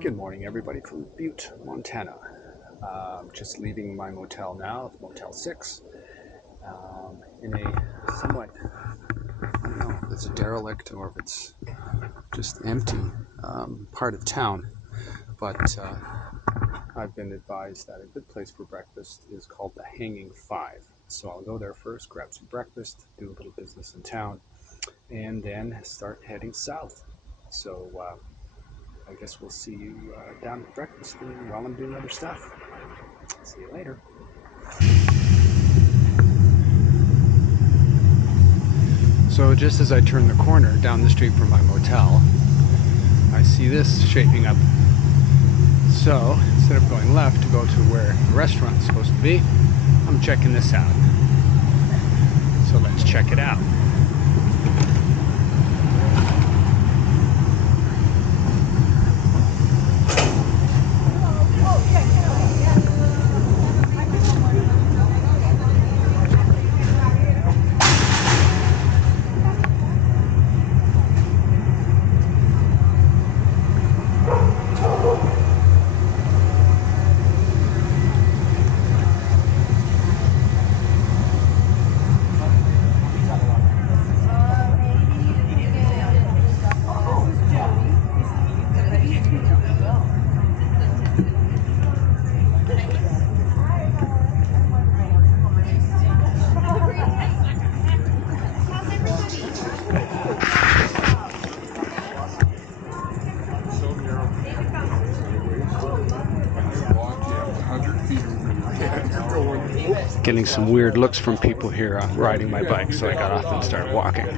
Good morning, everybody from Butte, Montana. Just leaving my motel now, Motel 6, in a somewhat, I don't know if it's a derelict or if it's just empty part of town, but I've been advised that a good place for breakfast is called the Hanging Five. So I'll go there first, grab some breakfast, do a little business in town, and then start heading south. So I guess we'll see you down at breakfast while I'm doing other stuff. See you later. So just as I turn the corner down the street from my motel, I see this shaping up. So instead of going left to go to where the restaurant's supposed to be, I'm checking this out. So let's check it out. Getting some weird looks from people here riding my bike, so I got off and started walking.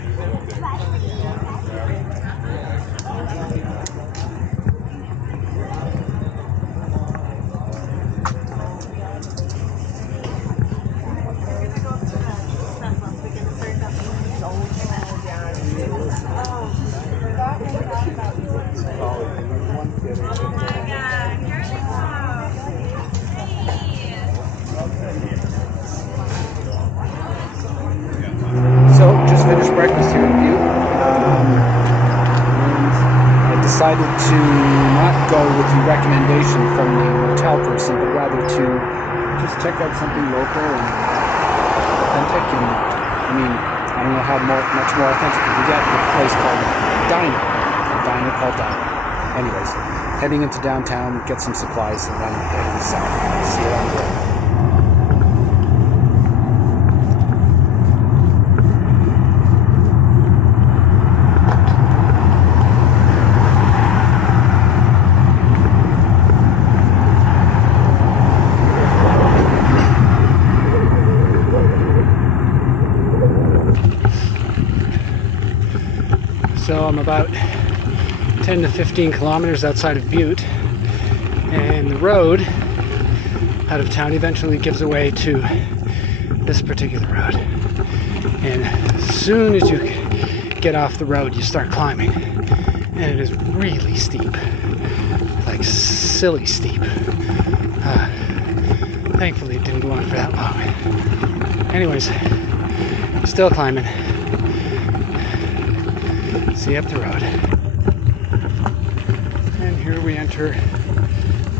So, just finished breakfast here in Butte, and I decided to not go with the recommendation from the motel person, but rather to just check out something local and authentic. And I mean, I don't know how much more authentic you can get with a place called a diner called Diner. Anyways, heading into downtown, get some supplies, and then heading south. See you on the road. So I'm about 10 to 15 kilometers outside of Butte, and the road out of town eventually gives away to this particular road. And as soon as you get off the road, you start climbing, and it is really steep, like silly steep. Thankfully it didn't go on for that long. Anyways, still climbing. See you up the road. And here we enter,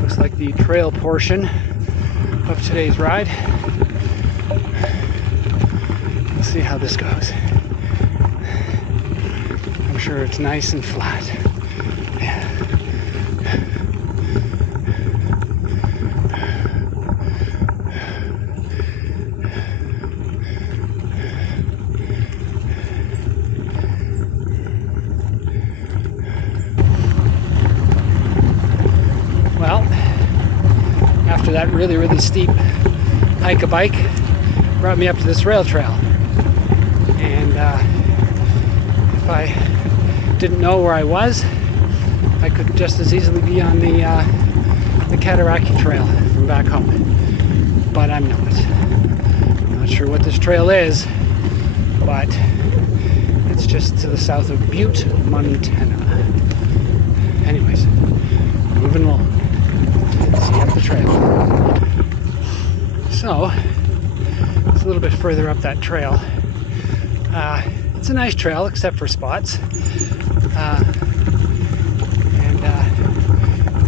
looks like the trail portion of today's ride. Let's see how this goes. I'm sure it's nice and flat. Yeah. Well, after that really steep hike a bike brought me up to this rail trail, and if I didn't know where I was, I could just as easily be on the Cataraqui trail from back home, but I'm not sure what this trail is, but it's just to the south of Butte, Montana. Anyways, moving along. See you up the trail. So, it's a little bit further up that trail. It's a nice trail, except for spots.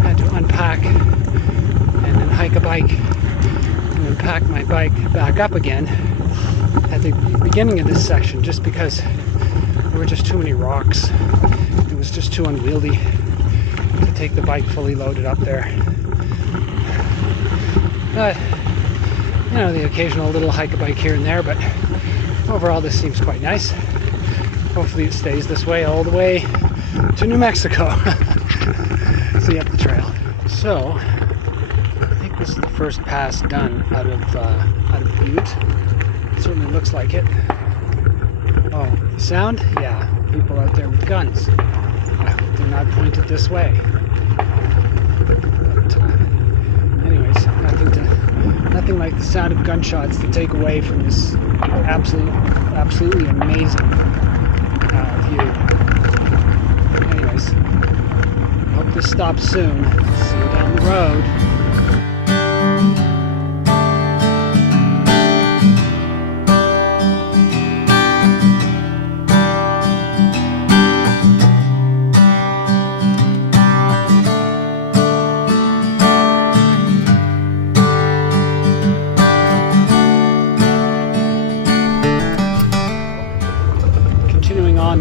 And pack and then hike a bike and then pack my bike back up again at the beginning of this section, just because there were just too many rocks. It was just too unwieldy to take the bike fully loaded up there. But, you know, the occasional little hike-a-bike here and there, but overall this seems quite nice. Hopefully it stays this way all the way to New Mexico. See up the trail. So, I think this is the first pass done out of Butte. It certainly looks like it. Oh, sound? Yeah, people out there with guns. I hope they're not pointed this way. But, anyways, nothing like the sound of gunshots to take away from this absolutely amazing view. Anyways, hope this stops soon. See you down the road.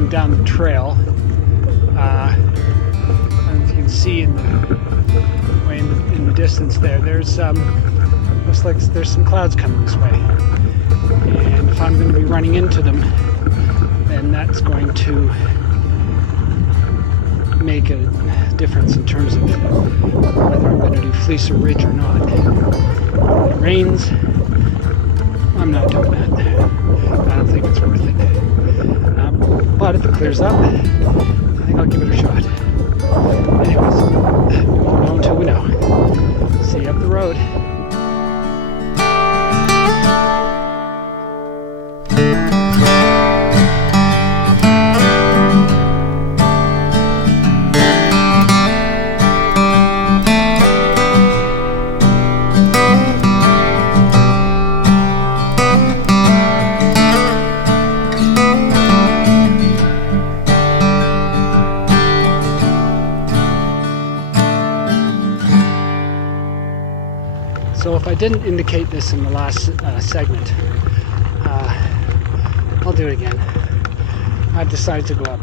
Down the trail, as you can see in the distance there's looks like there's some clouds coming this way, and if I'm going to be running into them, then that's going to make a difference in terms of whether I'm going to do Fleecer Ridge or not. If it rains, I'm not doing that. I don't think it's worth it. But if it clears up, I think I'll give it a shot. Anyways, we won't know until we know. See you up the road. So if I didn't indicate this in the last segment, I'll do it again. I've decided to go up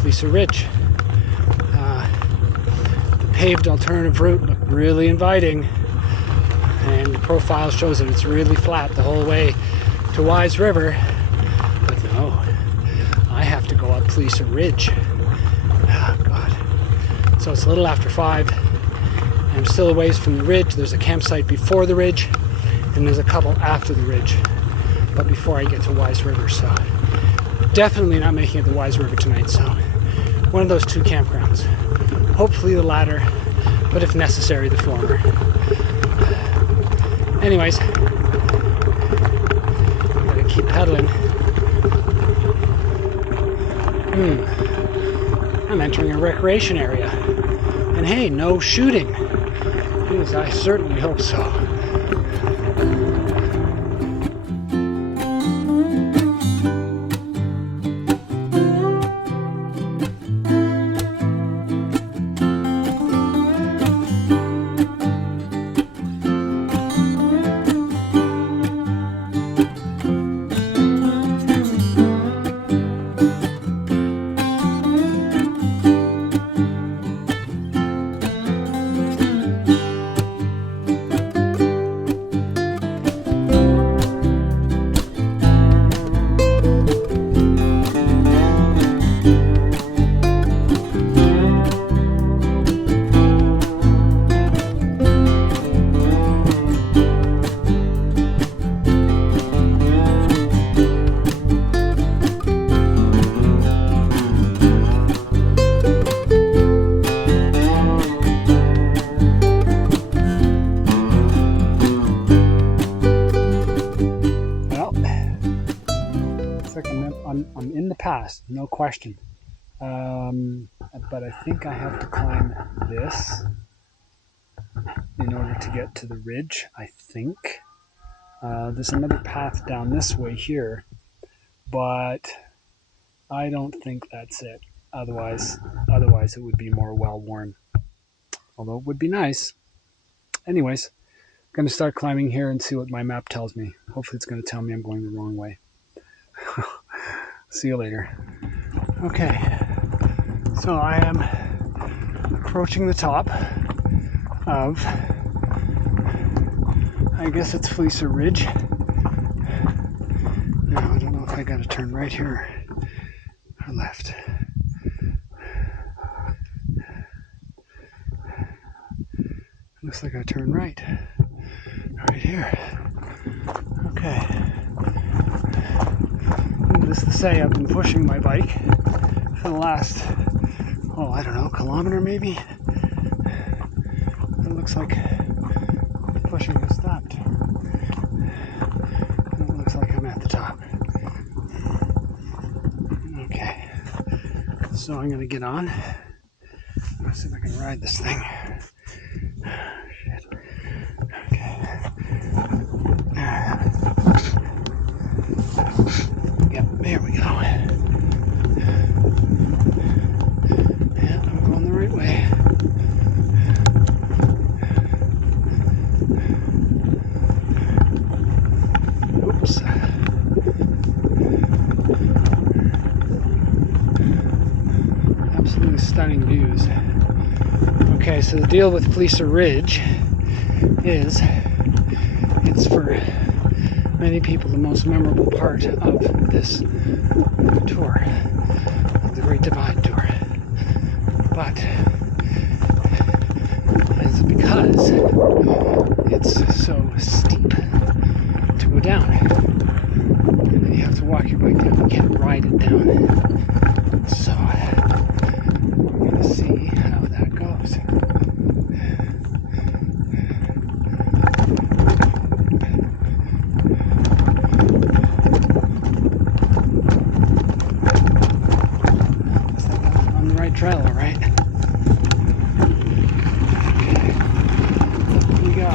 Fleecer Ridge. The paved alternative route looked really inviting, and the profile shows that it's really flat the whole way to Wise River, but no, I have to go up Fleecer Ridge. Oh God. So it's a little after 5. I'm still a ways from the ridge. There's a campsite before the ridge, and there's a couple after the ridge, but before I get to Wise River. So definitely not making it to Wise River tonight. So one of those two campgrounds. Hopefully the latter, but if necessary, the former. Anyways, gotta keep pedaling. I'm entering a recreation area. And hey, no shooting. Jeez, I certainly hope so. I'm in the pass, no question. But I think I have to climb this in order to get to the ridge, I think. There's another path down this way here, but I don't think that's it. Otherwise it would be more well-worn. although it would be nice. Anyways, I'm going to start climbing here and see what my map tells me. Hopefully it's going to tell me I'm going the wrong way. See you later. Okay, so I am approaching the top of, I guess it's Fleecer Ridge. Now, I don't know if I got to turn right here or left. Looks like I turn right here. Okay. Needless to say, I've been pushing my bike for the last, I don't know, kilometer maybe. It looks like the pushing has stopped. It looks like I'm at the top. Okay. So I'm gonna get on. Let's see if I can ride this thing. Shit. Okay. Yep, there we go. Yeah, I'm going the right way. Oops. Absolutely stunning views. Okay, so the deal with Fleecer Ridge is it's for many people the most memorable part of this tour, the Great Divide Tour. But it's because it's so steep to go down. And then you have to walk your bike down. You can't ride it down. So we're going to see how that goes. On the right trail, all right? Okay. Here we go.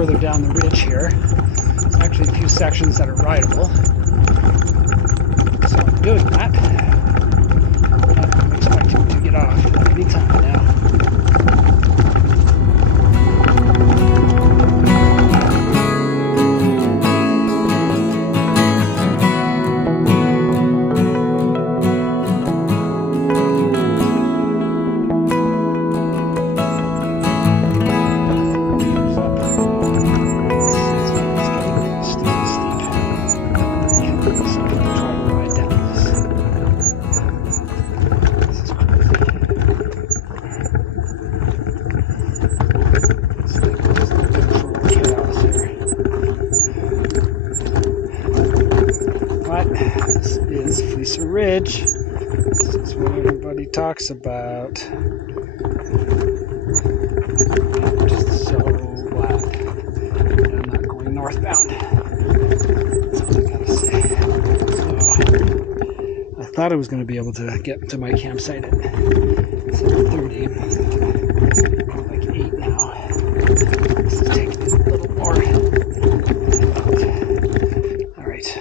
further down the ridge here. There's actually a few sections that are rideable. So I'm doing that. I'm expecting to get off any time now. This is Fleecer Ridge. This is what everybody talks about. I'm just so glad that I'm not going northbound. That's all I gotta say. So, I thought I was going to be able to get to my campsite at 7:30. I'm like 8 now. This is taking a little more. Alright.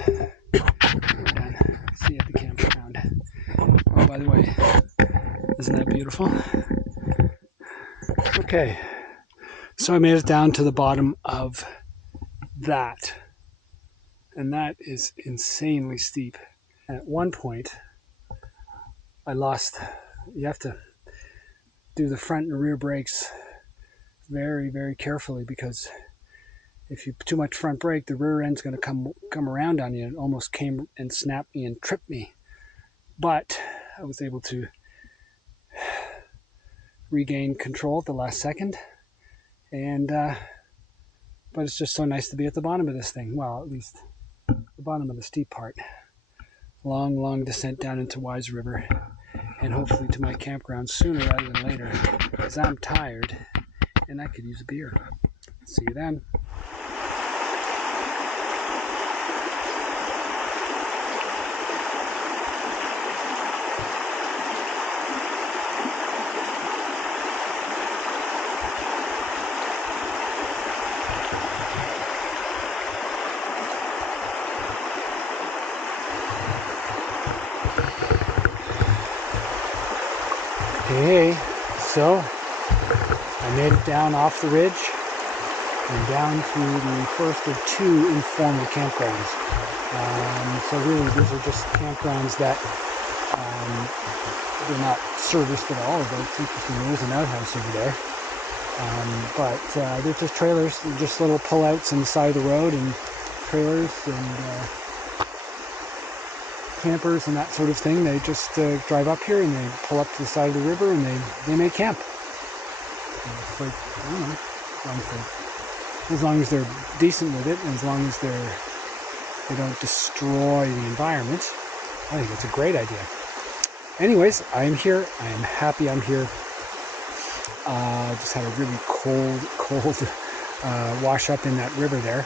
See you at the campground. Oh, by the way, isn't that beautiful? Okay, so I made it down to the bottom of that, and that is insanely steep. At one point, you have to do the front and rear brakes very, very carefully, because if you too much front brake, the rear end's going to come around on you. It almost came and snapped me and tripped me. But I was able to regain control at the last second. But it's just so nice to be at the bottom of this thing. Well, at least the bottom of the steep part. Long, long descent down into Wise River. And hopefully to my campground sooner rather than later. Because I'm tired and I could use a beer. See you then. Hey, so I made it down off the ridge and down to the first of 2 informal campgrounds. So really these are just campgrounds that they're not serviced at all. It's interesting, there is an outhouse over there. But they're just trailers, they're just little pullouts on the side of the road, and trailers and campers and that sort of thing. They just drive up here and they pull up to the side of the river and they may camp. It's like, I don't know, as long as they're decent with it, and as long as they don't destroy the environment, I think it's a great idea. Anyways, I'm here. I am happy I'm here. Just had a really cold wash up in that river there.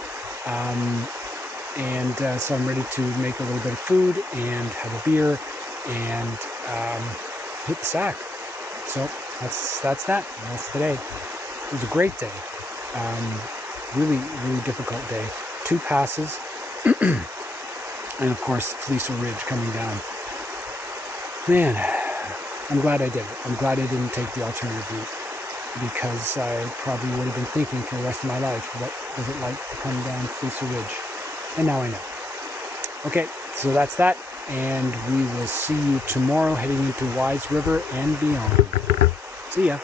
So I'm ready to make a little bit of food and have a beer and hit the sack. So that's that. That's today. It was a great day. Really, really difficult day. 2 passes. And of course, Fleecer Ridge coming down. Man, I'm glad I did it. I'm glad I didn't take the alternative route, because I probably would have been thinking for the rest of my life, what was it like to come down Fleecer Ridge? And now I know. Okay, so that's that, and we will see you tomorrow heading into Wise River and beyond. See ya.